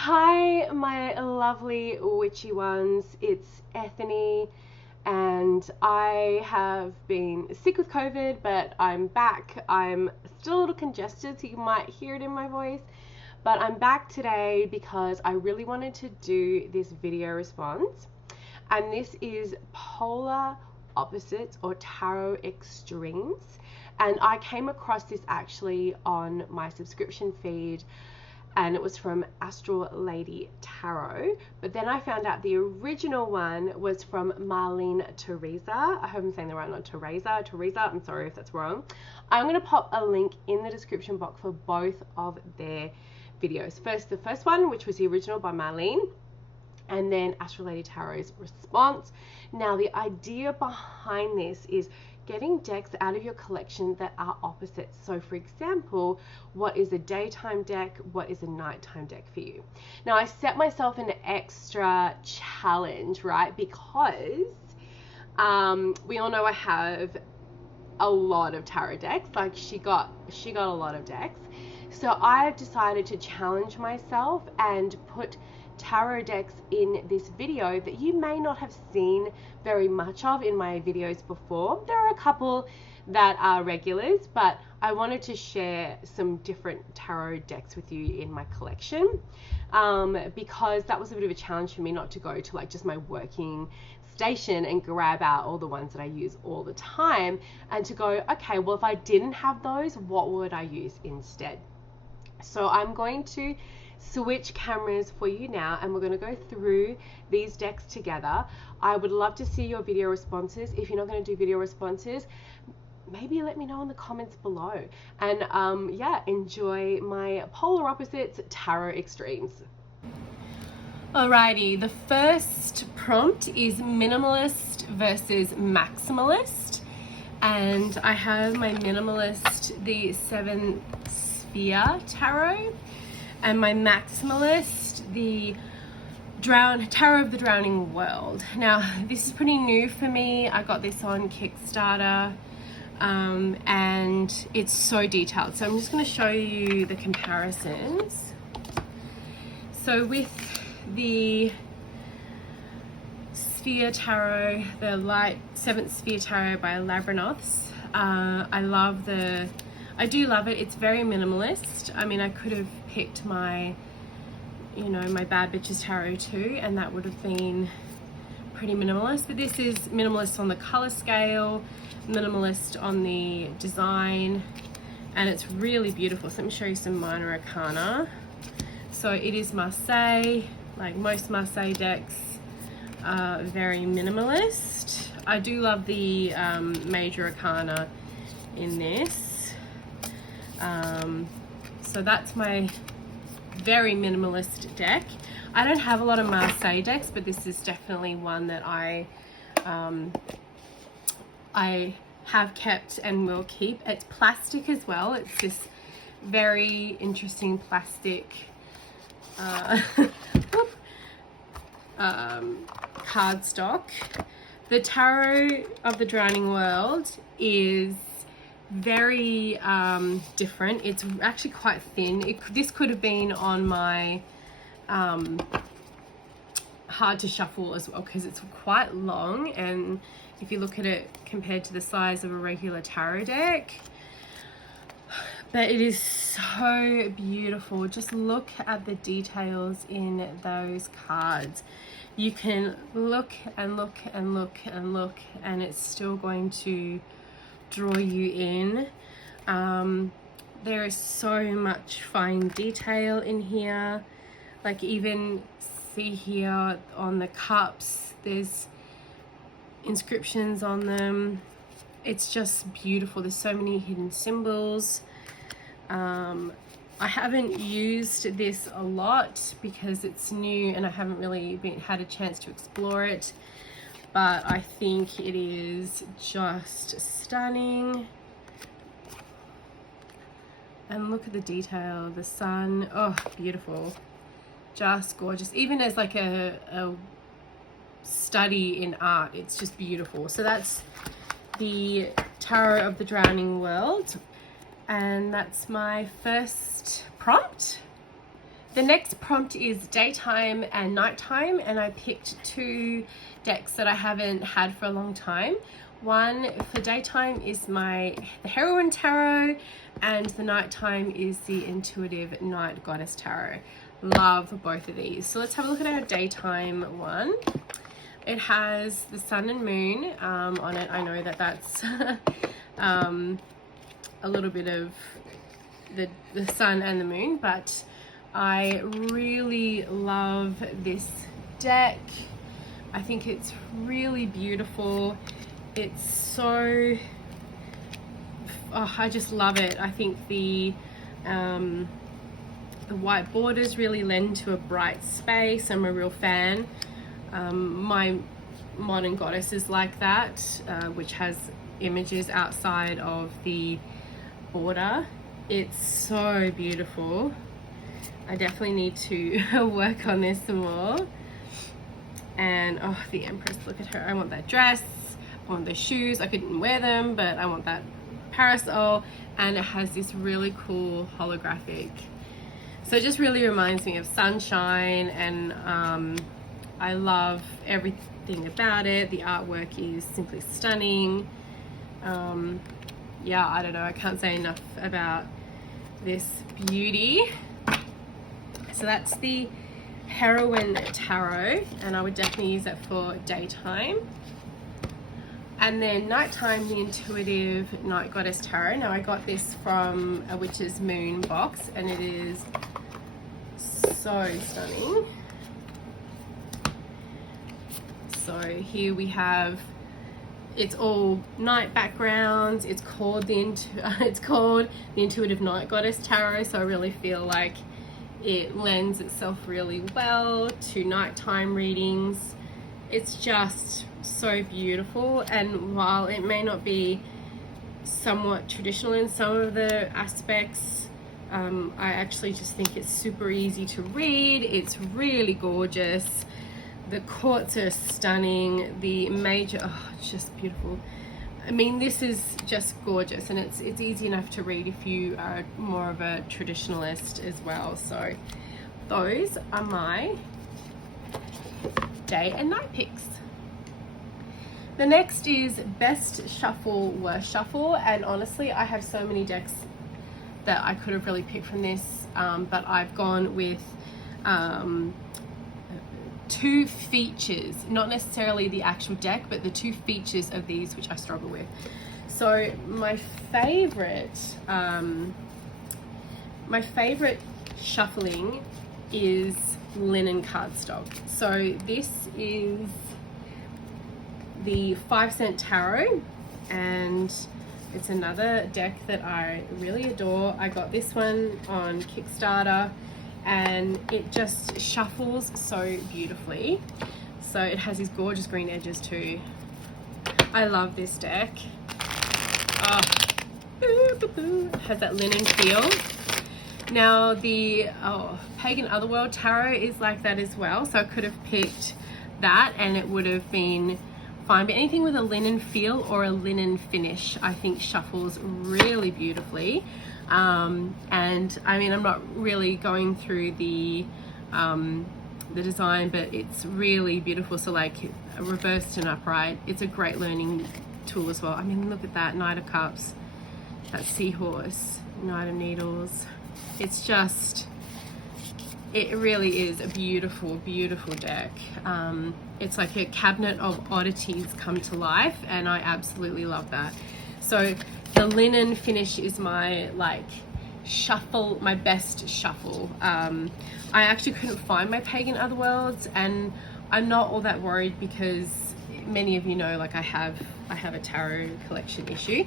Hi, my lovely witchy ones. It's Ethony, and I have been sick with COVID, but I'm back. I'm still a little congested, so you might hear it in my voice. But I'm back today because I really wanted to do this video response, and this is polar opposites or tarot extremes. And I came across this actually on my subscription feed, and it was from Astral Lady Tarot. But then I found out the original one was from Marlene Teresa. I hope I'm saying the right, not Teresa. I'm sorry if that's wrong. I'm going to pop a link in the description box for both of their videos. First, the first one, which was the original by Marlene, and then Astral Lady Tarot's response. Now, the idea behind this is getting decks out of your collection that are opposites. So for example, what is a daytime deck? What is a nighttime deck for you? Now, I set myself an extra challenge, right? Because we all know I have a lot of tarot decks. Like she got a lot of decks. So I've decided to challenge myself and put tarot decks in this video that you may not have seen very much of in my videos before. There are a couple that are regulars, but I wanted to share some different tarot decks with you in my collection, because that was a bit of a challenge for me, not to go to like just my working station and grab out all the ones that I use all the time, and to go, okay, well, if I didn't have those, what would I use instead? So I'm going to switch cameras for you now, and we're going to go through these decks together. I would love to see your video responses. If you're not going to do video responses, maybe let me know in the comments below. And yeah, enjoy my polar opposites tarot extremes. Alrighty, the first prompt is Minimalist versus Maximalist, and I have my Minimalist, the 7 Sphere Tarot, and my Maximalist, the Tarot of the Drowning World. Now, this is pretty new for me. I got this on Kickstarter, and it's so detailed. So I'm just going to show you the comparisons. So with the Sphere Tarot, the light 7th Sphere Tarot by Labyrinths, I do love it. It's very minimalist. I mean, I could have picked my Bad Bitches Tarot too, and that would have been pretty minimalist. But this is minimalist on the color scale, minimalist on the design, and it's really beautiful. So let me show you some minor arcana. So it is Marseille, like most Marseille decks are very minimalist. I do love the major arcana in this. So that's my very minimalist deck. I don't have a lot of Marseille decks, but this is definitely one that I have kept and will keep. It's plastic as well. It's this very interesting plastic cardstock. The Tarot of the Drowning World is very different. It's actually quite thin. This could have been on my hard to shuffle as well, because it's quite long, and if you look at it compared to the size of a regular tarot deck, but it is so beautiful. Just look at the details in those cards. You can look and look and look and look, and it's still going to draw you in. There is so much fine detail in here. Like, even see here on the cups, there's inscriptions on them. It's just beautiful. There's so many hidden symbols. I haven't used this a lot because it's new and I haven't really had a chance to explore it, but I think it is just stunning. And look at the detail, the sun, oh, beautiful, just gorgeous. Even as like a study in art, it's just beautiful. So that's the Tarot of the Drowning World, and that's my first prompt. The next prompt is daytime and nighttime, and I picked two decks that I haven't had for a long time. One for daytime is the Heroine Tarot, and the nighttime is the Intuitive Night Goddess Tarot. Love both of these. So let's have a look at our daytime one. It has the sun and moon on it. I know that that's a little bit of the sun and the moon, but I really love this deck. I think it's really beautiful. It's so, oh, I just love it. I think the white borders really lend to a bright space. I'm a real fan. My modern goddess is like that, which has images outside of the border. It's so beautiful. I definitely need to work on this some more. And oh, the Empress, look at her. I want that dress, I want those shoes. I couldn't wear them, but I want that parasol. And it has this really cool holographic, so it just really reminds me of sunshine, and I love everything about it. The artwork is simply stunning. Yeah, I don't know, I can't say enough about this beauty. So that's the Heroine Tarot, and I would definitely use that for daytime. And then nighttime, the Intuitive Night Goddess Tarot. Now I got this from a Witch's Moon box, and it is so stunning. So here we have, it's all night backgrounds. It's called the Intuitive Night Goddess Tarot, so I really feel like it lends itself really well to nighttime readings. It's just so beautiful, and while it may not be somewhat traditional in some of the aspects, I actually just think it's super easy to read. It's really gorgeous. The quartz are stunning. The major, oh, it's just beautiful. I mean, this is just gorgeous, and it's easy enough to read if you are more of a traditionalist as well. So those are my day and night picks. The next is best shuffle, worst shuffle, and honestly I have so many decks that I could have really picked from this, but I've gone with two features, not necessarily the actual deck, but the two features of these which I struggle with. So my favorite shuffling is linen cardstock. So this is the 5-cent tarot, and it's another deck that I really adore. I got this one on Kickstarter, and it just shuffles so beautifully. So it has these gorgeous green edges too. I love this deck. Oh, it has that linen feel. Now the Pagan Otherworld Tarot is like that as well, so I could have picked that and it would have been fine, but anything with a linen feel or a linen finish I think shuffles really beautifully. And I mean, I'm not really going through the design, but it's really beautiful. So like reversed and upright, it's a great learning tool as well. I mean, look at that Knight of Cups, that seahorse, Knight of Needles. It's just, it really is a beautiful, beautiful deck. It's like a cabinet of oddities come to life, and I absolutely love that. So the linen finish is my like shuffle, my best shuffle. I actually couldn't find my Pagan Otherworlds, and I'm not all that worried because many of you know, like I have a tarot collection issue.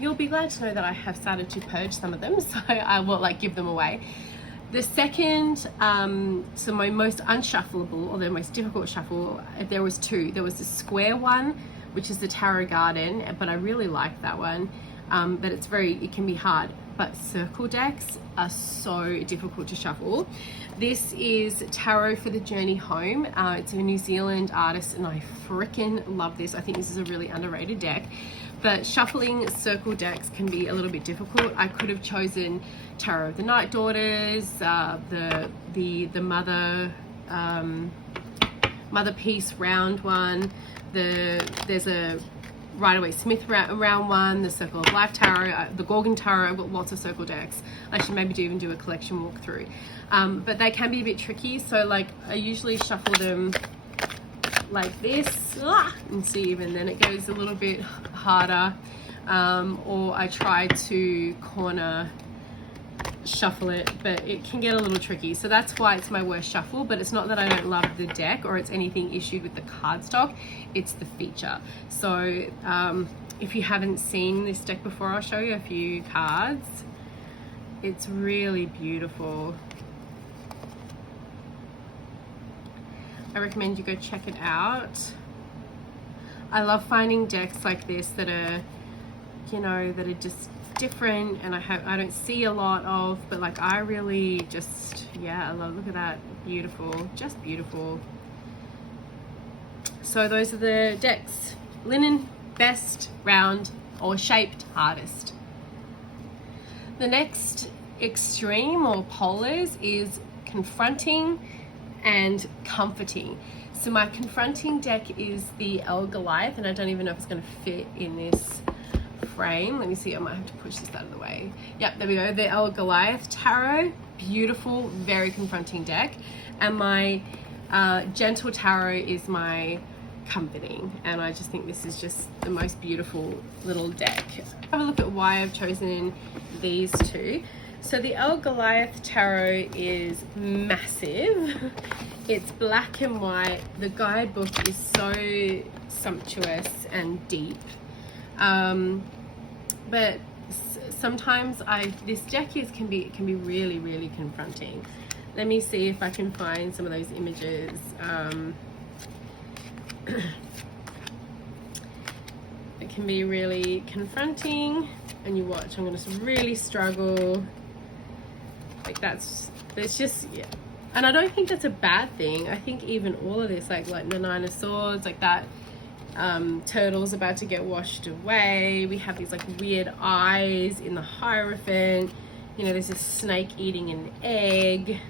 You'll be glad to know that I have started to purge some of them, so I will like give them away. The second, so my most unshuffleable, or the most difficult shuffle, there was two. There was the square one, which is the Tarot Garden, but I really like that one. But it can be hard. But circle decks are so difficult to shuffle. This is Tarot for the Journey Home. It's a New Zealand artist, and I freaking love this. I think this is a really underrated deck. But shuffling circle decks can be a little bit difficult. I could have chosen Tarot of the Night Daughters, the Mother Piece round one. There's a Rider-Waite-Smith round one, the Circle of Life Tarot, the Gorgon Tarot. I've got lots of circle decks. I should maybe even do a collection walkthrough. But they can be a bit tricky. So like I usually shuffle them like this, and see, even then it goes a little bit harder. Or I try to corner shuffle it, but it can get a little tricky. So that's why it's my worst shuffle. But it's not that I don't love the deck or it's anything issued with the cardstock, it's the feature. So if you haven't seen this deck before, I'll show you a few cards. It's really beautiful. I recommend you go check it out. I love finding decks like this that are, you know, that are just different, and I don't see a lot of, but like I really just, yeah, I love, look at that, beautiful, just beautiful. So those are the decks. Linen, best, round, or shaped, hardest. The next extreme or polars is confronting and comforting. So my confronting deck is the El Goliath, and I don't even know if it's going to fit in this frame. Let me see, I might have to push this out of the way. Yep, there we go, the El Goliath Tarot. Beautiful, very confronting deck. And my Gentle Tarot is my comforting, and I just think this is just the most beautiful little deck. Have a look at why I've chosen these two. So the El Goliath Tarot is massive. It's black and white. The guidebook is so sumptuous and deep. But sometimes this deck can be really, really confronting. Let me see if I can find some of those images. It can be really confronting, and you watch, I'm going to really struggle. Like it's just, yeah. And I don't think that's a bad thing. I think even all of this, like the Nine of Swords, like that turtle's about to get washed away. We have these like weird eyes in the Hierophant. You know, there's this snake eating an egg.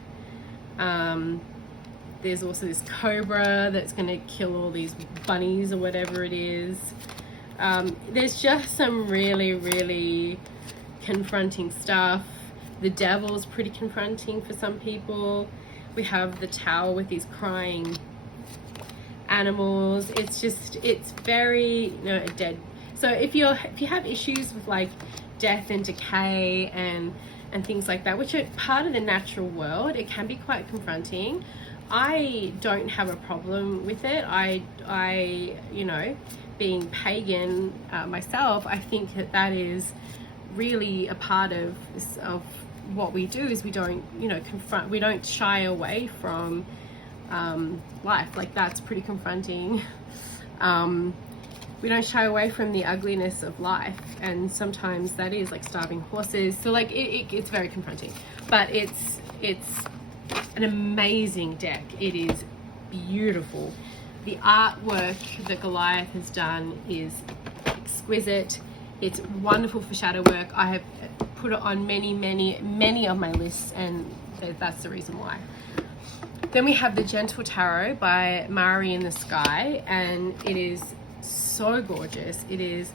There's also this cobra that's going to kill all these bunnies or whatever it is. There's just some really, really confronting stuff. The devil's pretty confronting for some people. We have the Tower with these crying animals. It's just, it's very, you know, dead. So if you have issues with like death and decay and things like that, which are part of the natural world, it can be quite confronting. I don't have a problem with it. I you know, being pagan myself, I think that is really a part of what we do, is we don't, you know, we don't shy away from life. Like that's pretty confronting. We don't shy away from the ugliness of life, and sometimes that is like starving horses. So like it's very confronting, but it's an amazing deck. It is beautiful. The artwork that Goliath has done is exquisite. It's wonderful for shadow work. I have put it on many of my lists, and that's the reason why. Then we have the Gentle Tarot by Mari in the Sky, and it is so gorgeous. It is,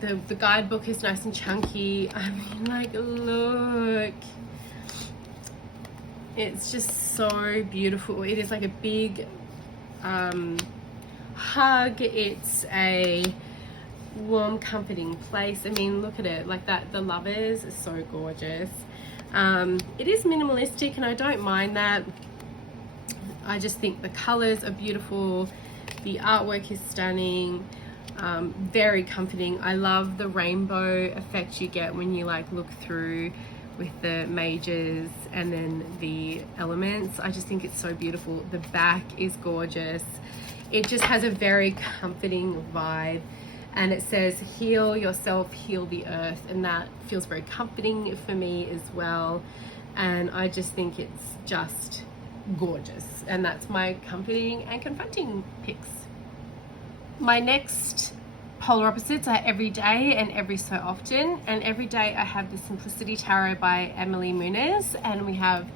the guidebook is nice and chunky. I mean, like, look. It's just so beautiful. It is like a big hug. It's a warm, comforting place. I mean, look at it, like that. The Lovers is so gorgeous. It is minimalistic, and I don't mind that. I just think the colors are beautiful. The artwork is stunning. Very comforting. I love the rainbow effect you get when you like look through with the mages and then the elements. I just think it's so beautiful. The back is gorgeous. It just has a very comforting vibe, and it says heal yourself, heal the earth, and that feels very comforting for me as well. And I just think it's just gorgeous, and that's my comforting and confronting picks. My next polar opposites are every day and every so often. And every day I have the Simplicity Tarot by Emily Muniz, and we have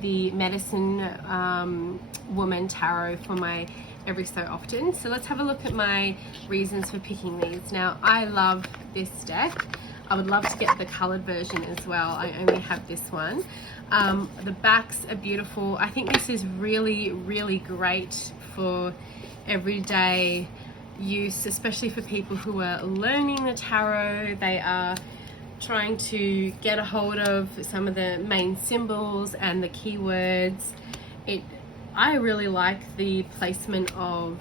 the Medicine Woman Tarot for my every so often. So let's have a look at my reasons for picking these. Now, I love this deck. I would love to get the colored version as well. I only have this one. The backs are beautiful. I think this is really, really great for everyday use, especially for people who are learning the tarot. They are trying to get a hold of some of the main symbols and the keywords. I really like the placement of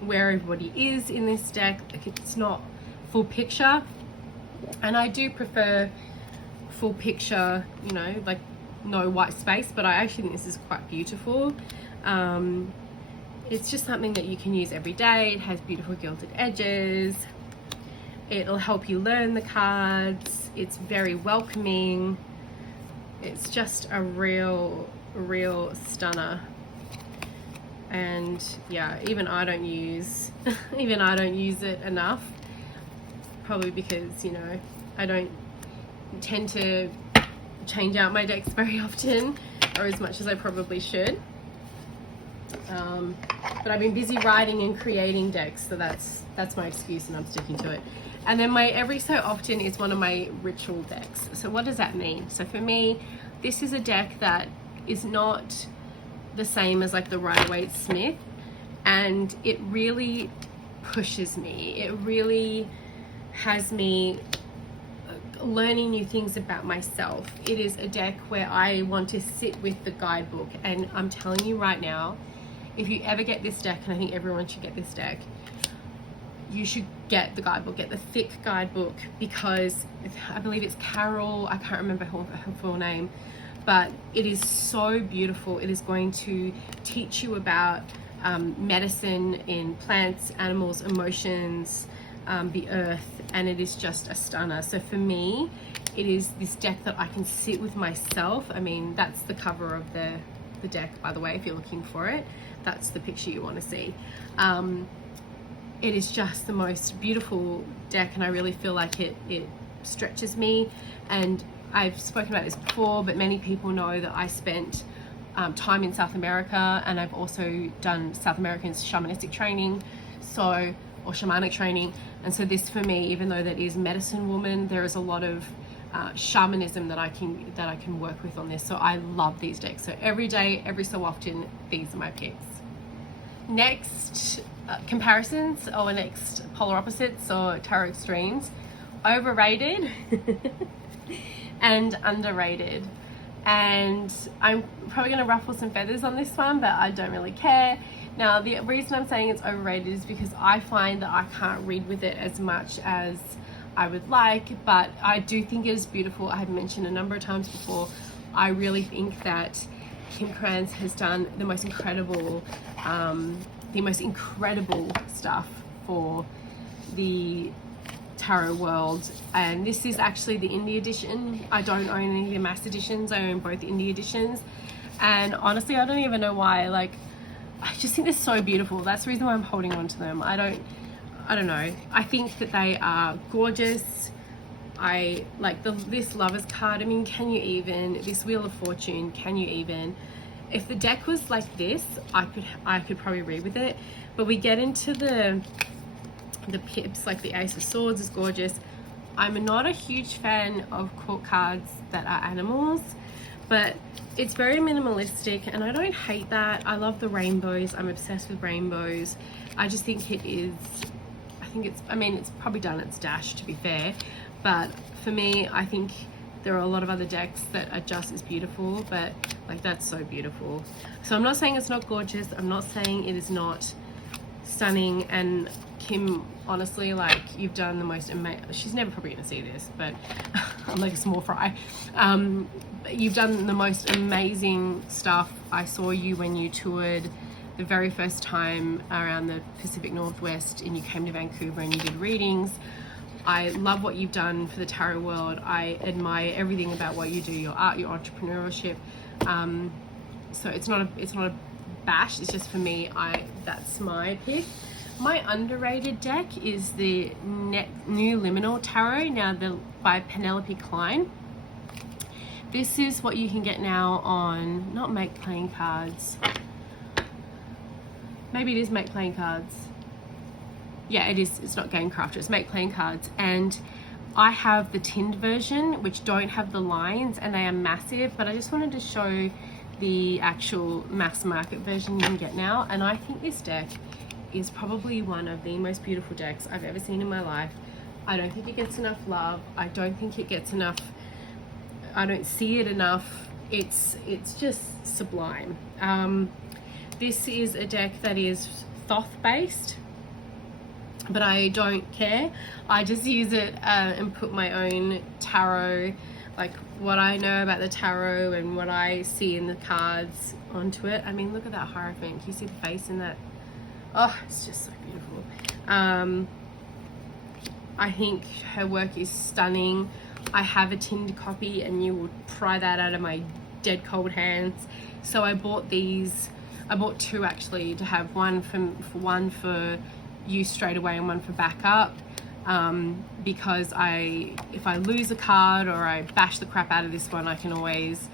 where everybody is in this deck. It's not full picture, and I do prefer full picture, you know, like no white space, but I actually think this is quite beautiful. It's just something that you can use every day. It has beautiful gilded edges. It'll help you learn the cards. It's very welcoming. It's just a real stunner. And yeah, even I don't use it enough, probably because, you know, I don't tend to change out my decks very often, or as much as I probably should. But I've been busy writing and creating decks, so that's my excuse, and I'm sticking to it. And then my every so often is one of my ritual decks. So what does that mean? So for me, this is a deck that is not the same as like the Rider-Waite-Smith, and it really pushes me. It really has me learning new things about myself. It is a deck where I want to sit with the guidebook, and I'm telling you right now, if you ever get this deck, and I think everyone should get this deck, you should get the guidebook, get the thick guidebook, because I believe it's Carol, I can't remember her full name, but it is so beautiful. It is going to teach you about medicine in plants, animals, emotions, the earth, and it is just a stunner. So for me, it is this deck that I can sit with myself. I mean, that's the cover of the deck, by the way, if you're looking for it. That's the picture you want to see. It is just the most beautiful deck, and I really feel like it stretches me. And I've spoken about this before, but many people know that I spent time in South America, and I've also done South American shamanistic training, or shamanic training. And so this for me, even though that is medicine woman, there is a lot of shamanism that I can work with on this. So I love these decks. So every day, every so often, these are my picks. Next comparisons, or next polar opposites or tarot extremes: overrated and underrated. And I'm probably going to ruffle some feathers on this one, but I don't really care. Now, the reason I'm saying it's overrated is because I find that I can't read with it as much as I would like, but I do think it is beautiful. I have mentioned a number of times before, I really think that Kim Krans has done the most incredible stuff for the tarot world. And this is actually the indie edition. I don't own any of the mass editions. I own both indie editions, and honestly, I don't even know why. Like, I just think they're so beautiful. That's the reason why I'm holding on to them. I don't know. I think that they are gorgeous. I like this Lover's card. I mean, can you even? This Wheel of Fortune, can you even? If the deck was like this, I could probably read with it. But we get into the pips, like the Ace of Swords is gorgeous. I'm not a huge fan of court cards that are animals, but it's very minimalistic, and I don't hate that. I love the rainbows. I'm obsessed with rainbows. I just think it is, I mean, it's probably done its dash, to be fair, but for me, I think there are a lot of other decks that are just as beautiful, but like, that's so beautiful. So I'm not saying it's not gorgeous. I'm not saying it is not stunning. And Kim, honestly, like, you've done the most amazing, she's never probably gonna see this, but I'm like a small fry. You've done the most amazing stuff. I saw you when you toured the very first time around the Pacific Northwest, and you came to Vancouver and you did readings. I love what you've done for the tarot world. I admire everything about what you do, your art, your entrepreneurship. So it's not a bash. It's just, for me, that's my pick. My underrated deck is the new Liminal Tarot, now by Penelope Klein. This is what you can get now on, not Make Playing Cards. Maybe it is Make Playing Cards. Yeah, it is. It's not Game Crafter, it's Make Playing Cards. And I have the tinned version, which don't have the lines, and they are massive, but I just wanted to show the actual mass market version you can get now. And I think this deck is probably one of the most beautiful decks I've ever seen in my life. I don't think it gets enough love. I don't think it gets enough, I don't see it enough. It's just sublime. This is a deck that is Thoth based, but I don't care. I just use it and put my own tarot, like what I know about the tarot and what I see in the cards onto it. I mean, look at that Hierophant. Can you see the face in that? Oh, it's just so beautiful. I think her work is stunning. I have a tinned copy and you will pry that out of my dead cold hands. So I bought these. I bought two actually, to have one for use straight away and one for backup. Because if I lose a card or I bash the crap out of this one, I can always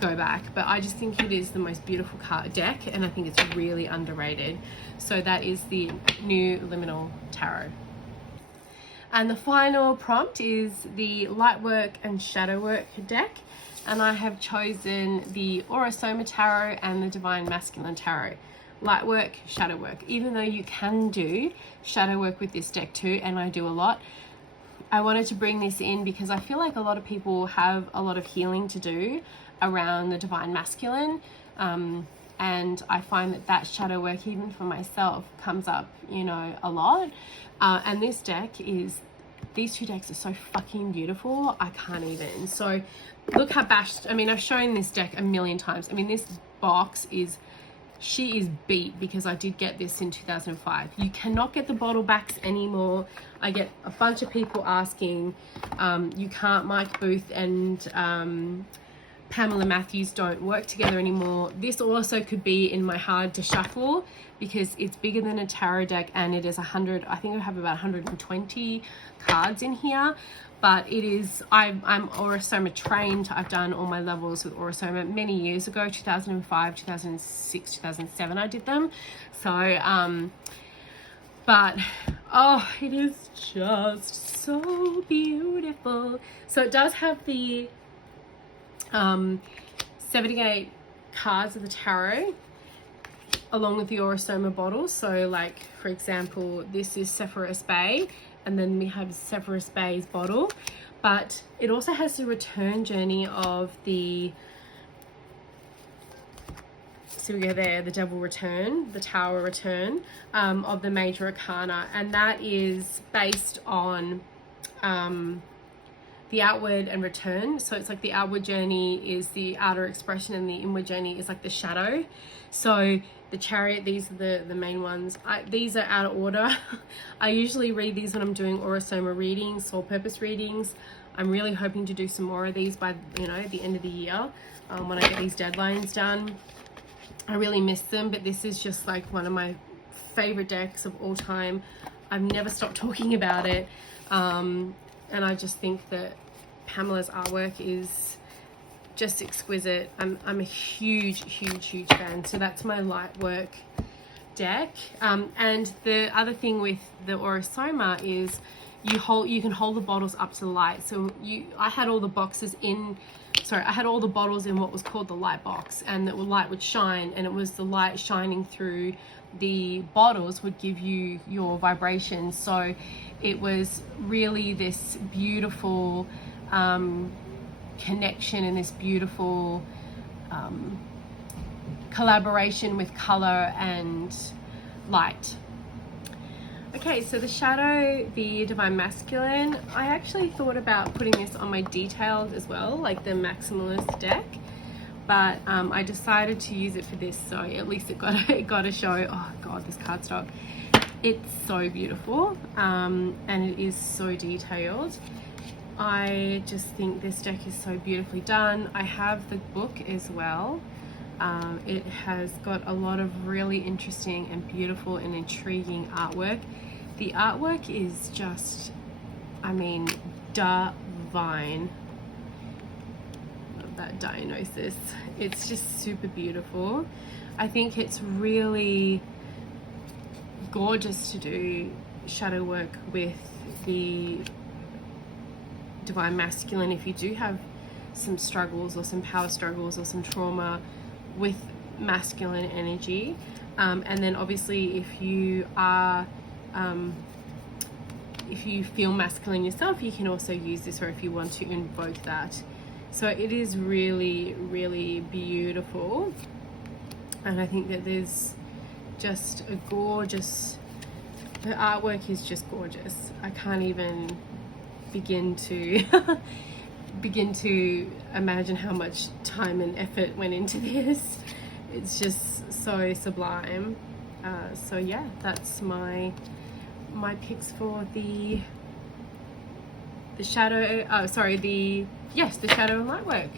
go back. But I just think it is the most beautiful card deck, and I think it's really underrated. So that is the new Liminal Tarot. And the final prompt is the Lightwork and Shadowwork deck, and I have chosen the Aura-Soma Tarot and the Divine Masculine Tarot. Lightwork, Shadowwork. Even though you can do Shadowwork with this deck too, and I do a lot, I wanted to bring this in because I feel like a lot of people have a lot of healing to do around the Divine Masculine, and I find that shadow work, even for myself, comes up, you know, a lot. And this deck is, these two decks are so fucking beautiful, I can't even. So look how bashed, I mean, I've shown this deck a million times. I mean, this box is, she is beat because I did get this in 2005. You cannot get the bottle backs anymore. I get a bunch of people asking, you can't, Mike Booth and Pamela Matthews don't work together anymore. This also could be in my hard to shuffle because it's bigger than a tarot deck, and it is 100, I think I have about 120 cards in here. But it is, I'm Aura-Soma trained. I've done all my levels with Aura-Soma many years ago, 2005, 2006, 2007 I did them. So, but, oh, it is just so beautiful. So it does have the 78 cards of the tarot along with the Aura-Soma bottles. So like, for example, this is Sepphoris Bay, and then we have Sepphoris Bay's bottle, but it also has the return journey of the, so we go there, the Devil Return, the Tower Return, of the Major Arcana, and that is based on the outward and return. So it's like the outward journey is the outer expression and the inward journey is like the shadow. So the Chariot, these are the main ones. These are out of order. I usually read these when I'm doing Aura-Soma readings, soul purpose readings. I'm really hoping to do some more of these by, you know, the end of the year, when I get these deadlines done. I really miss them, but this is just like one of my favorite decks of all time. I've never stopped talking about it. And I just think that Pamela's artwork is just exquisite. I'm a huge fan. So that's my Lightwork deck. And the other thing with the Aura-Soma is you can hold the bottles up to the light. So I had all the boxes in, sorry, I had all the bottles in what was called the light box, and the light would shine, and it was the light shining through the bottles would give you your vibrations. So it was really this beautiful connection and this beautiful collaboration with color and light. Okay, so the shadow, the Divine Masculine, I actually thought about putting this on my details as well, like the Maximalist deck, but I decided to use it for this, so at least it got a show. Oh god, this cardstock, it's so beautiful, and it is so detailed. I just think this deck is so beautifully done. I have the book as well. It has got a lot of really interesting and beautiful and intriguing artwork. The artwork is just, I mean, divine. Love that diagnosis. It's just super beautiful. I think it's really gorgeous to do shadow work with the divine masculine if you do have some struggles or some power struggles or some trauma with masculine energy, and then obviously if you are if you feel masculine yourself, you can also use this, or if you want to invoke that. So it is really, really beautiful, and I think that there's just a gorgeous, the artwork is just gorgeous. I can't even begin to imagine how much time and effort went into this. It's just so sublime. So yeah, that's my picks for the shadow, the shadow and light work.